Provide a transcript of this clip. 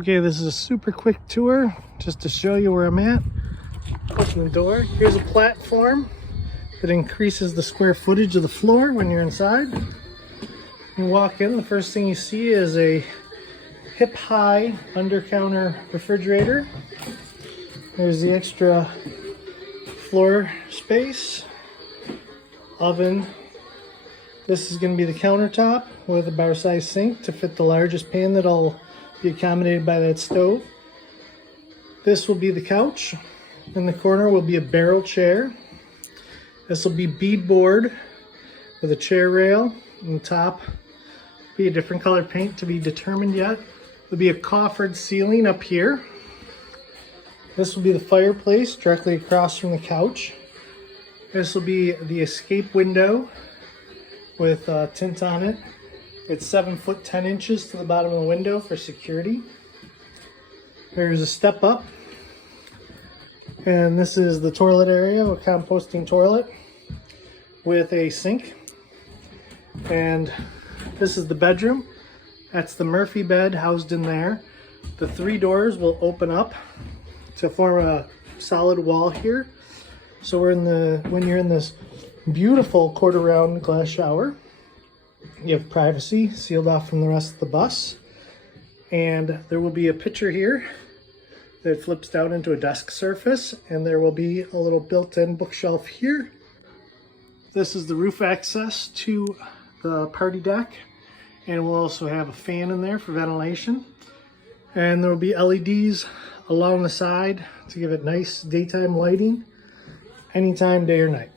Okay, this is a super quick tour just to show you where I'm at. Open the door. Here's a platform that increases the square footage of the floor when you're inside. You walk in, the first thing you see is a hip-high under-counter refrigerator. There's the extra floor space, oven. This is going to be the countertop with a bar-sized sink to fit the largest pan that'll be accommodated by that stove. This will be the couch. In the corner will be a barrel chair. This will be beadboard with a chair rail. On the top be a different color paint to be determined yet. There'll be a coffered ceiling up here. This will be the fireplace directly across from the couch. This will be the escape window with tint on it. It's 7 foot 10 inches to the bottom of the window for security. There's a step up. And this is the toilet area, a composting toilet with a sink. And this is the bedroom. That's the Murphy bed housed in there. The 3 doors will open up to form a solid wall here. So when you're in this beautiful quarter round glass shower, you have privacy sealed off from the rest of the bus. And there will be a picture here that flips down into a desk surface, and there will be a little built-in bookshelf here. This is the roof access to the party deck, and we'll also have a fan in there for ventilation. And there will be LEDs along the side to give it nice daytime lighting anytime, day or night.